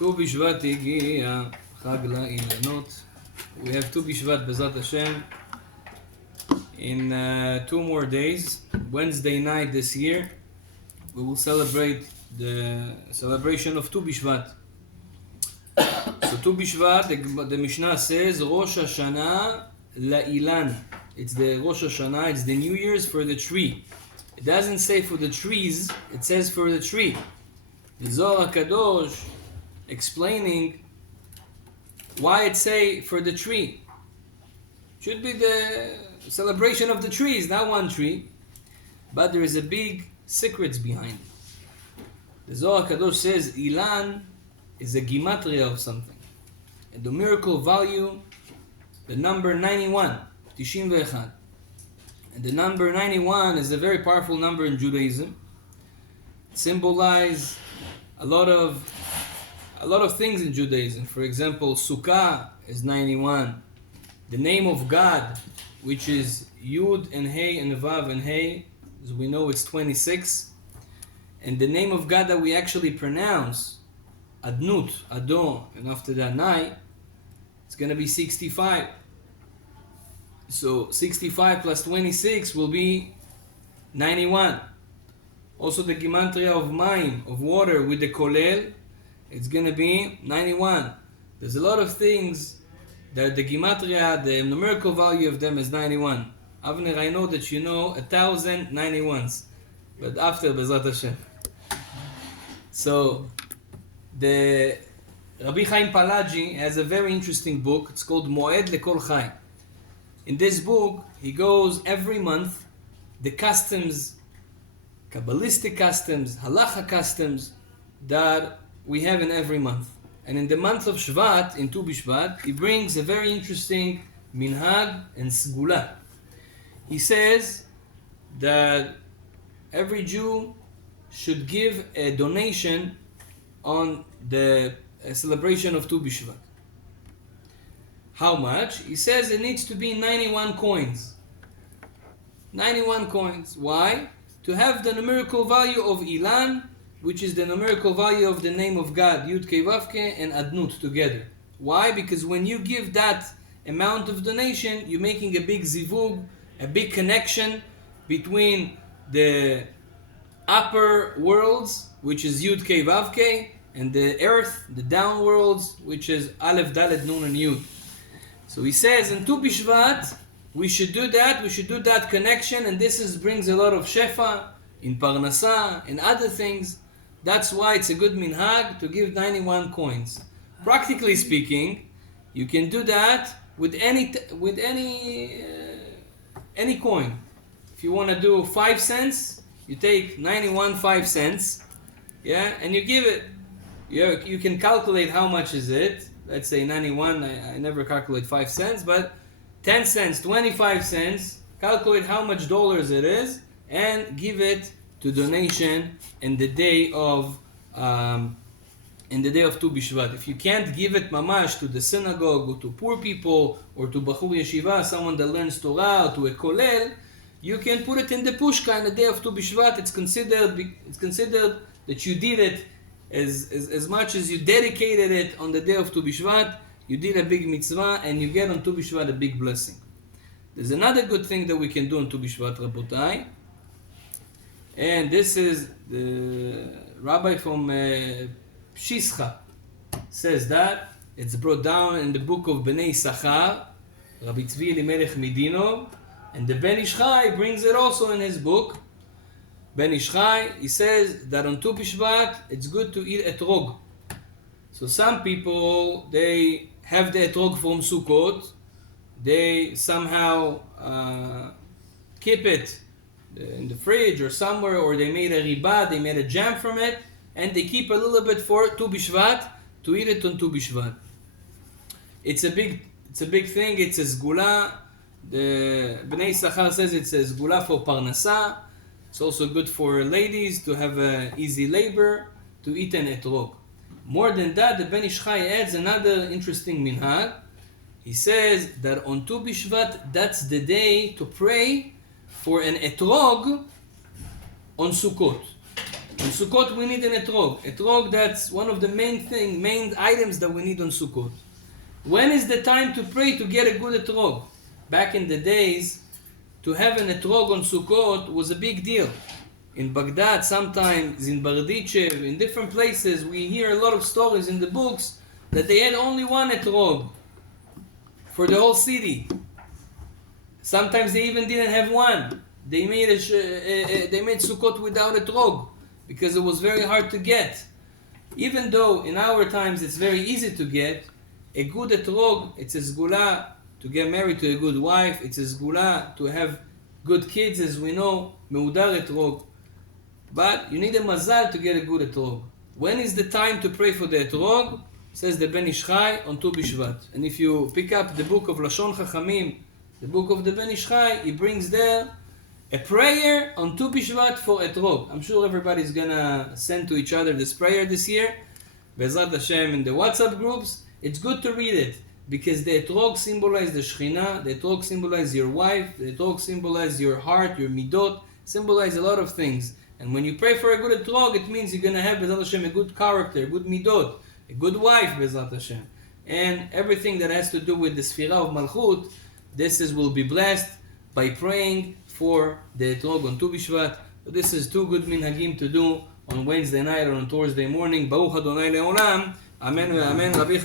ט"ו בשבט הגיע, חג לאילנות. We have ט"ו בשבט בעזרת השם in 2 more days. Wednesday night this year we will celebrate the celebration of ט"ו בשבט. So ט"ו בשבט, the Mishnah says Rosh Hashanah leElan. It's the Rosh Hashanah, it's the New Year's for the tree. It doesn't say for the trees, it says for the tree. The Zohar HaKadosh explaining why it say for the tree. Should be the celebration of the trees, not one tree. But there is a big secrets behind it. The Zohar HaKadosh says Elan is a Gamatria of something. And the miracle value, the number 91, 91. And the number 91 is a very powerful number in Judaism. It symbolizes a lot of things in Judaism. For example, Succah is 91. The name of God, which is Yud and Hey and Vav and Hey, as we know it's 26. And the name of God that we actually pronounce, Adnut, Adon, and after that Nai, it's going to be 65. So 65 plus 26 will be 91. Also the Gamatria of Mayim, of water with the Kolel, it's going to be 91. There's a lot of things that the Gamatria, the numerical value of them is 91. Avner, I know that you know 1,091s, but after Bezrat Hashem. So the Rabbi Chaim Palaji has a very interesting book. It's called Moed Lekol Chai. In this book, he goes every month, the customs, Kabbalistic customs, halacha customs that we have in every month. And in the month of Shvat, in Tu Bishvat, he brings a very interesting minhag and Segula. He says that every Jew should give a donation on the celebration of Tu Bishvat. How much? He says it needs to be 91 coins. 91 coins. Why? To have the numerical value of Elan, which is the numerical value of the name of God, YHVK and Adnut together. Why? Because when you give that amount of donation, you're making a big zivug, a big connection between the upper worlds, which is YHVK, and the earth, the down worlds, which is Aleph, Dalet, Nun, and Yud. So he says in Tu Bishvat, we should do that connection, and this brings a lot of shefa in Parnasa and other things. That's why it's a good minhag to give 91 coins. Practically speaking, you can do that with any coin. If you want to do 5 cents, you take 91 5 cents, yeah, and you give it. You can calculate how much is it. Let's say 91, I never calculate 5 cents, but 10 cents, 25 cents, calculate how much dollars it is, and give it to donation in the day of Tu Bishvat. If you can't give it mamash to the synagogue, or to poor people, or to Bachur Yeshiva, someone that learns Torah, or to a Kolel, you can put it in the pushka in the day of Tu Bishvat. It's considered that you did it as much as you dedicated it on the day of Tu Bishvat. You did a big mitzvah, and you get on Tu Bishvat a big blessing. There's another good thing that we can do on Tu Bishvat, Rabotai. And this is the rabbi from Succah says that. It's brought down in the book of Bnei Sachar, Rabbi Tzvi Elimelech Midino, and the Ben Ish Chai brings it also in his book. Ben Ish Chai, he says that on Tu Bishvat, it's good to eat Etrog. So some people, they have the Etrog from Sukkot, they somehow keep it in the fridge or somewhere, or they made a riba, they made a jam from it, and they keep a little bit for Tu Bishvat, to eat it on Tu Bishvat. It's a big thing, it's a Segula. The Bnei Sachar says it's a Segula for Parnasa. It's also good for ladies to have easy labor, to eat an Etrog. More than that, the Ben Ish Chai adds another interesting minhag. He says that on Tu Bishvat, that's the day to pray for an Etrog on Sukkot. On Sukkot we need an etrog. Etrog, that's one of the main items that we need on Sukkot. When is the time to pray to get a good etrog? Back in the days, to have an etrog on Sukkot was a big deal. In Baghdad, sometimes in Berdichev, in different places, we hear a lot of stories in the books that they had only one etrog for the whole city. Sometimes they even didn't have one. They made Sukkot without etrog because it was very hard to get. Even though in our times it's very easy to get, a good etrog, it's a Segula to get married to a good wife, it's a Segula to have good kids, as we know, meudar etrog. But you need a mazal to get a good etrog. When is the time to pray for the etrog? Says the Ben Ish Chai on Tu Bishvat. And if you pick up the book of Lashon Chachamim, the book of the Ben Ish Chai, he brings there a prayer on Tu Bishvat for etrog. I'm sure everybody's gonna send to each other this prayer this year. Be'ezrat Hashem in the WhatsApp groups. It's good to read it because the etrog symbolizes the Shekhinah, the etrog symbolizes your wife, the etrog symbolizes your heart, your midot, symbolizes a lot of things. And when you pray for a good etrog, it means you're gonna have Be'ezrat Hashem a good character, a good midot, a good wife, Be'ezrat Hashem. And everything that has to do with the Sfirah of Malchut, will be blessed by praying for the etrog on Tu Bishvat. So this is two good minhagim to do on Wednesday night or on Thursday morning. Baruch Adonai le'olam. Amen ve'amen. Rabbi